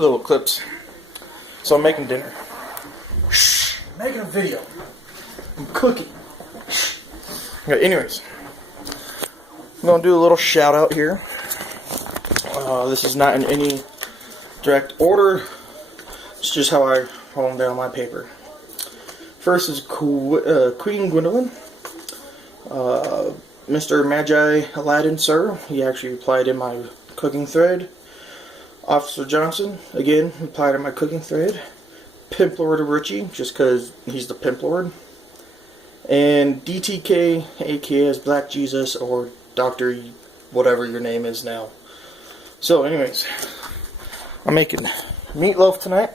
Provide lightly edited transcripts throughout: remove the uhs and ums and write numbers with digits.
little Eclipse. So I'm making dinner. Shh, making a video. I'm cooking. Okay, anyways, I'm gonna do a little shout out here. This is not in any direct order. It's just how I hold them down on my paper. First is Queen Gwendaline. Mr. Magi Aladdin Sir, he actually replied in my cooking thread. Officer Johnson, again, replied in my cooking thread. Pimp Lord of Richy, just because he's the Pimp Lord. And DTK, aka Black Jesus, or Dr. whatever your name is now. So anyways, I'm making meatloaf tonight.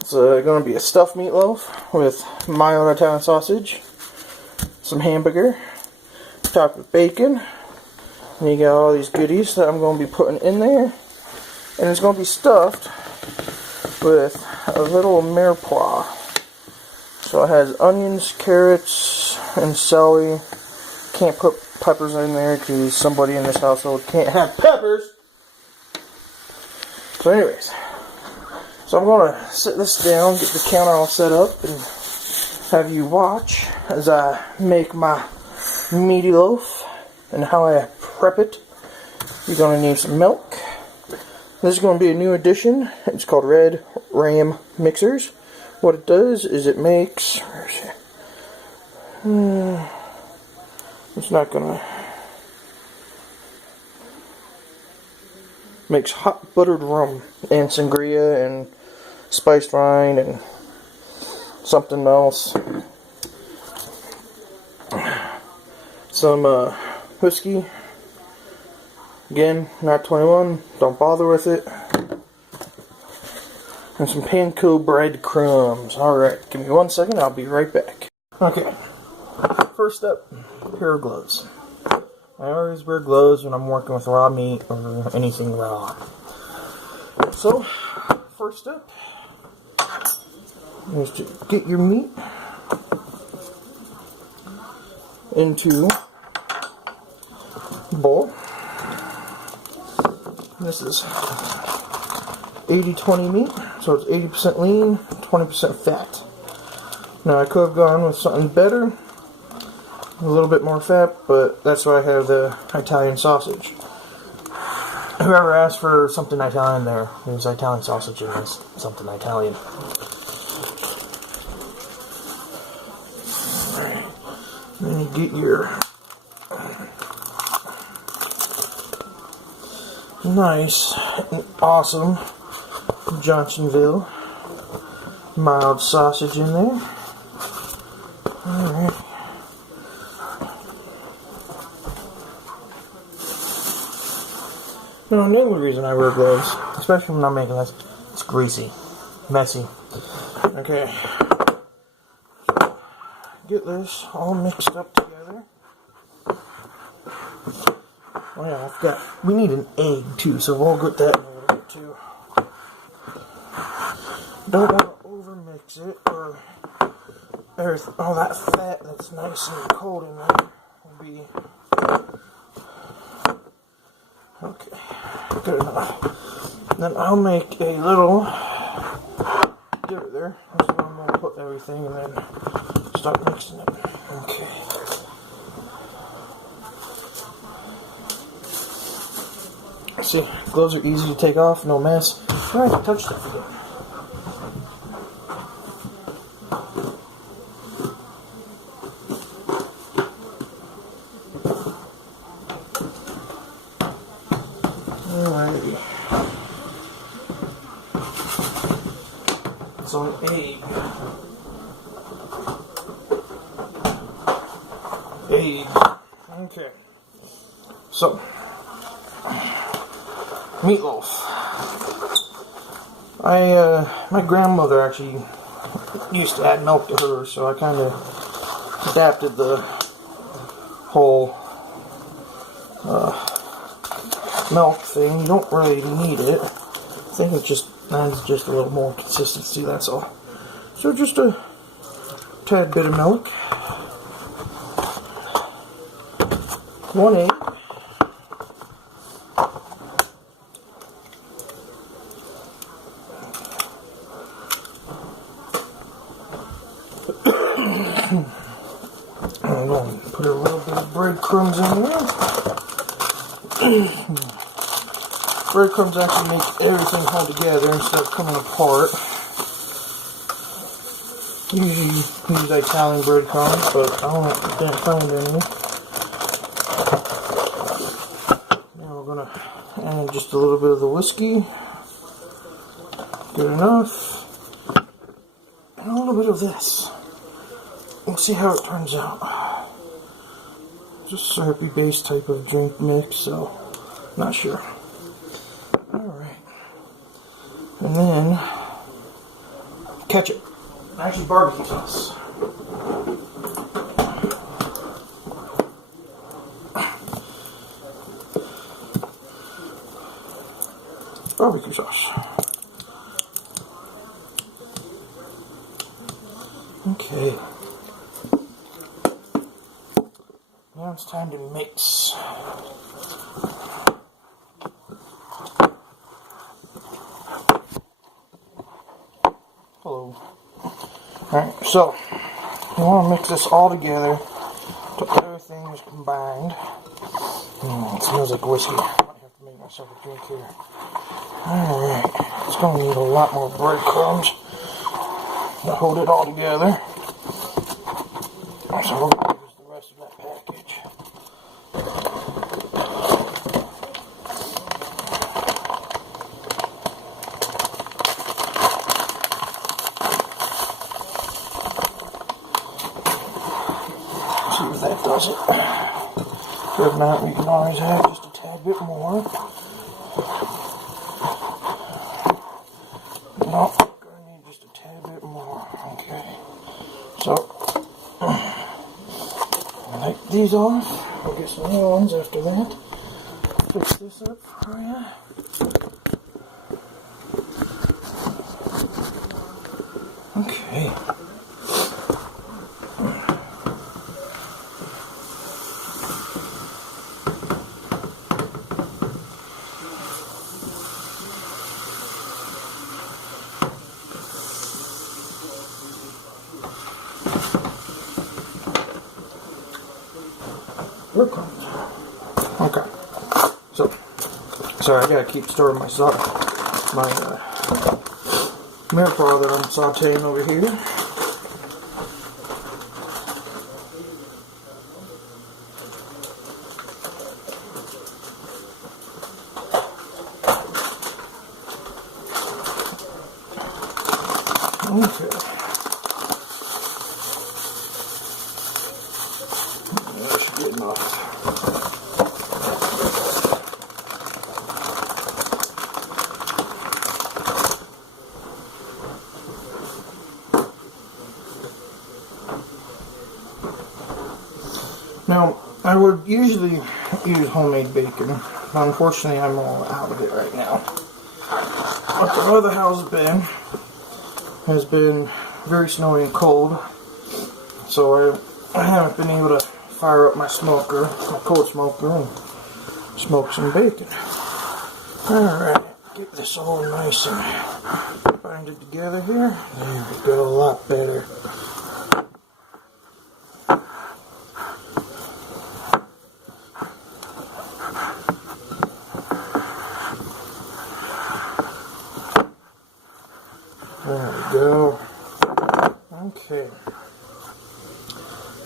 It's going to be a stuffed meatloaf with mild Italian sausage, some hamburger, topped with bacon, and you got all these goodies that I'm going to be putting in there, and it's going to be stuffed with a little mirepoix. So it has onions, carrots, and celery. Can't put peppers in there because somebody in this household can't have peppers. So anyways, so I'm going to sit this down, get the counter all set up, and have you watch as I make my meaty loaf and how I prep it. You're going to need some milk. This is going to be a new addition. It's called Red Ram Mixers. What it does is it makes... it's not going to... Makes hot buttered rum and sangria and spiced wine and something else. Some whiskey. Again, not 21. Don't bother with it. And some panko breadcrumbs. Alright, give me 1 second. I'll be right back. Okay. First up, pair of gloves. I always wear gloves when I'm working with raw meat or anything raw. So, first up is to get your meat into a bowl. This is 80-20 meat, so it's 80% lean, 20% fat. Now I could have gone with something better, a little bit more fat, but that's why I have the Italian sausage. Whoever asked for something Italian there's Italian sausage in this, something Italian. Alright, then you get your nice and awesome Johnsonville mild sausage in there. Alright. Now, another reason I wear gloves, especially when I'm making this, it's greasy, messy. Okay. So, get this all mixed up together. Oh yeah, we need an egg too, so we'll get that in a little bit too. Don't want to overmix it, or all that fat that's nice and cold in there will be okay. Good enough. Then I'll make a little divot there. That's where I'm going to put everything and then start mixing it. Okay. See, gloves are easy to take off, no mess. Try to touch that again. Alrighty. So an egg. Okay. So meatloaf. My grandmother actually used to add milk to hers, so I kind of adapted the whole milk thing. You don't really need it. I think it just adds just a little more consistency, that's all. So just a tad bit of milk. 1 egg. I'm going to put a little bit of breadcrumbs in there. Breadcrumbs actually make everything hold together instead of coming apart. Usually use Italian breadcrumbs, but I didn't find any. Now we're going to add just a little bit of the whiskey. Good enough. And a little bit of this. We'll see how it turns out. It's a syrupy based type of drink mix, so not sure. Alright. And then ketchup. Actually barbecue sauce. Barbecue sauce. Okay. Now it's time to mix. Hello. Alright, so you want to mix this all together until everything is combined. It smells like whiskey. I might have to make myself a drink here. Alright, it's going to need a lot more breadcrumbs to hold it all together. So we're going to use the rest of that package. See if that does it. If not, we can always add just a tad bit more. No, gonna need just a tad bit more. Okay. So I'll take these off. We'll get some new ones after that. Fix this up for you. Okay. Okay, so sorry, I gotta keep stirring my meatloaf that I'm sauteing over here. Okay. That should be enough. Now, I would usually use homemade bacon, but unfortunately I'm all out of it right now. What the weather has been very snowy and cold, so I haven't been able to fire up my smoker, my cold smoker, and smoke some bacon. Alright, get this all nice and bind it together here. There we go, a lot better. There we go. Okay.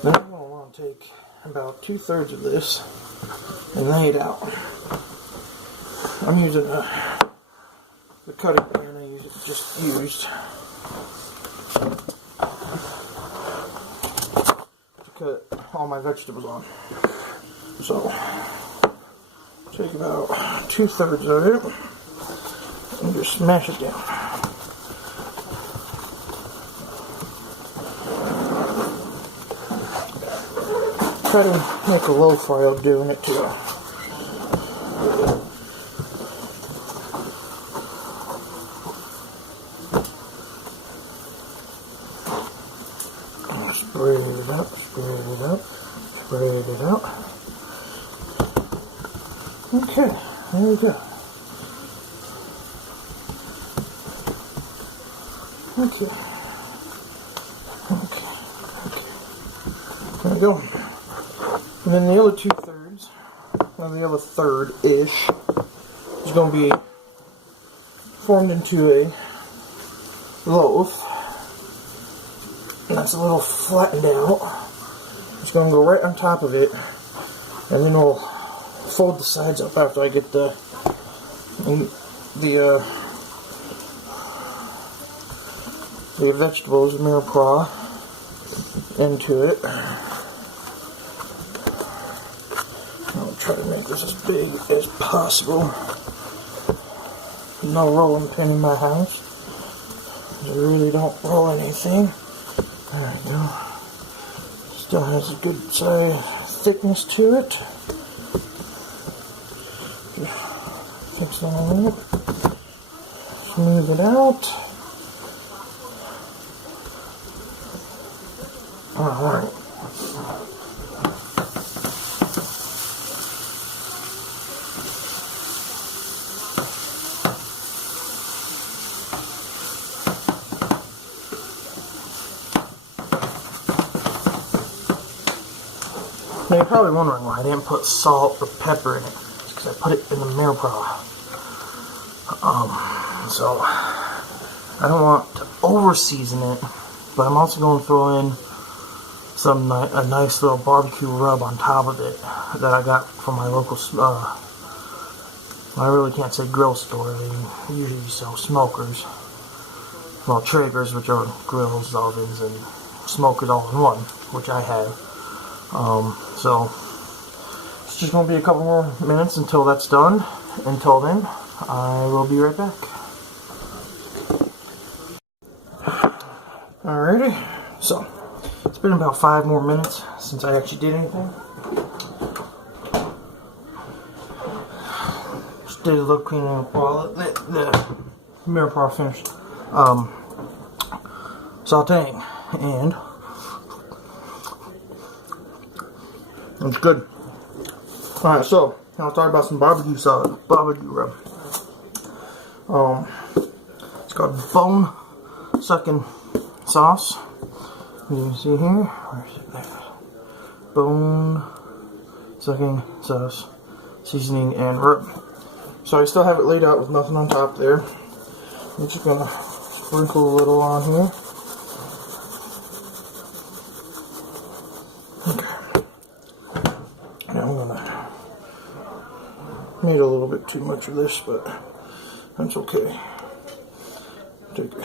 Now I'm going to want to take about 2/3 of this and lay it out. I'm using the cutting pan I just used to cut all my vegetables on. So, take about 2/3 of it and just smash it down. Try to make a low fire doing it too. Spread it up, spread it up, spread it out. Okay, there we go. Okay. Okay. Okay. go. And then the other 2/3, or the other third-ish, is going to be formed into a loaf. And that's a little flattened out. It's going to go right on top of it. And then we'll fold the sides up after I get the vegetables, mirepoix, into it. I'll try to make this as big as possible. No rolling pin in my house. I really don't roll anything. There we go. Still has a good size thickness to it. Just fix that on it. Smooth it out. Alright. Now you're probably wondering why I didn't put salt or pepper in it. It's because I put it in the mirepoix. So I don't want to over season it, but I'm also going to throw in a nice little barbecue rub on top of it that I got from my local, I really can't say grill store, they usually sell smokers. Well, Traegers, which are grills, ovens, and smokers all in one, which I have. So it's just going to be a couple more minutes until that's done. Until then, I will be right back. Alrighty, so it's been about 5 more minutes since I actually did anything. Just did a little cleaning up while the mirepoix finished sauteing, and it's good. Alright, so now I'll talk about some barbecue rub. It's called bone sucking sauce. You can see here. Where is it there? Bone sucking sauce, seasoning, and rub. So I still have it laid out with nothing on top there. I'm just gonna sprinkle a little on here. Okay. Now I'm gonna made a little bit too much of this, but that's okay. Take it.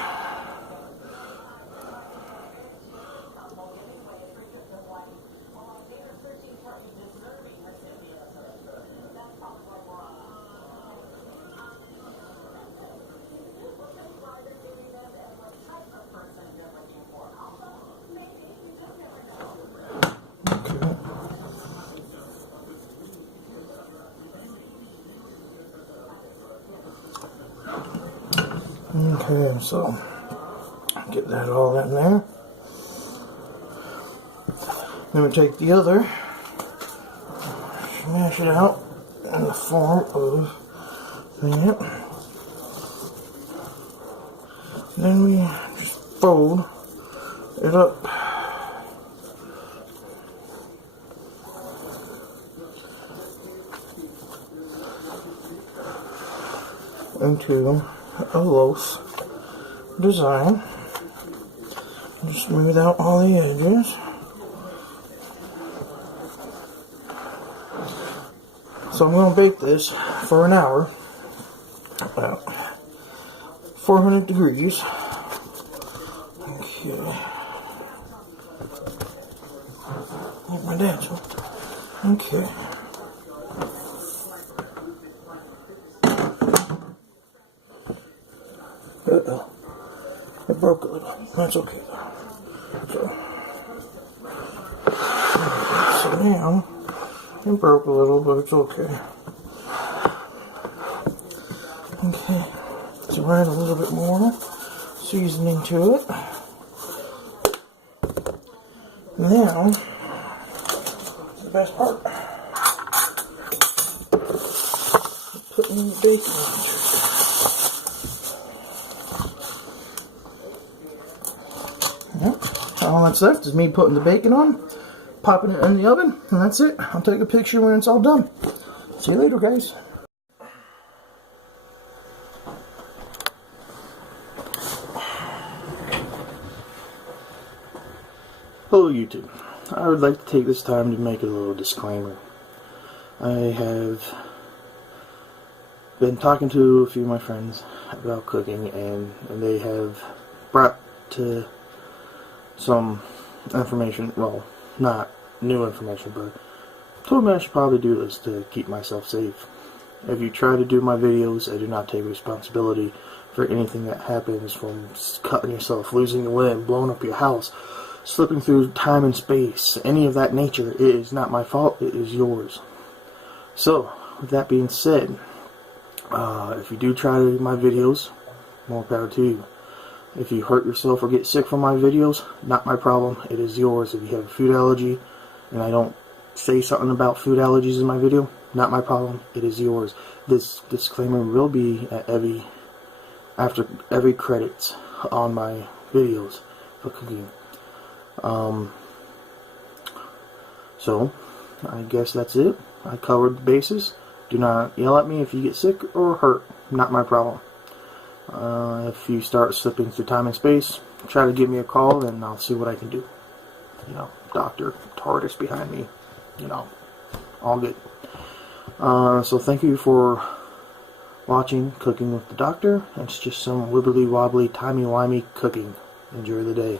Okay, so get that all in there. Then we take the other, smash it out in the form of that. Then we just fold it up into a loaf design. Just smooth out all the edges. So I'm going to bake this for an hour, about 400 degrees. Okay. Like my dad's one. Okay. Uh-oh. It broke a little. That's okay though. So now, it broke a little, but it's okay. Okay. So add a little bit more seasoning to it. Now, the best part. Putting in the bacon on it. All that's left is me putting the bacon on, popping it in the oven, and that's it. I'll take a picture when it's all done. See you later, guys. Hello, YouTube. I would like to take this time to make a little disclaimer. I have been talking to a few of my friends about cooking, and they have brought to some information, well, not new information, but told me I should probably do this to keep myself safe. If you try to do my videos, I do not take responsibility for anything that happens, from cutting yourself, losing a limb, blowing up your house, slipping through time and space, any of that nature. It is not my fault, it is yours. So, with that being said, if you do try my videos, more power to you. If you hurt yourself or get sick from my videos, not my problem, it is yours. If you have a food allergy, and I don't say something about food allergies in my video, not my problem, it is yours. This disclaimer will be at after every credits on my videos for cooking. So, I guess that's it. I covered the bases. Do not yell at me if you get sick or hurt. Not my problem. If you start slipping through time and space, try to give me a call and I'll see what I can do. You know, Dr. TARDIS behind me. You know, all good. So thank you for watching Cooking with the Doctor. It's just some wibbly wobbly, timey-wimey cooking. Enjoy the day.